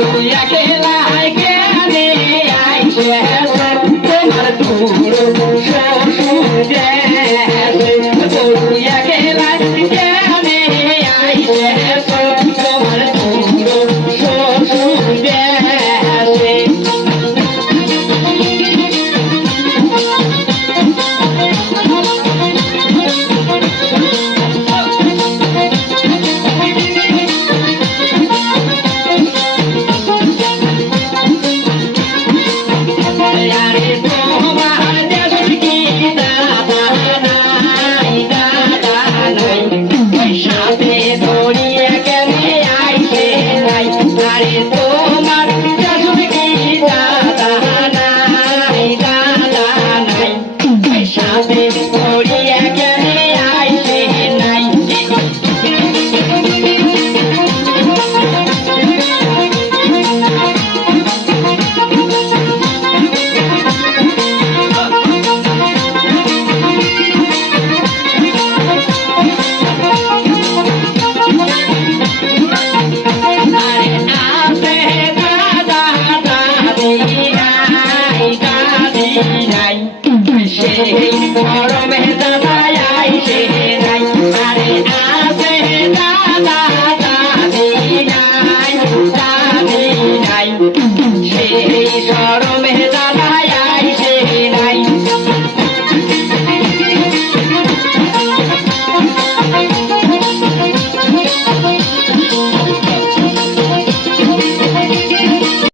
yeah Daddy's গরমে দাদা আইছে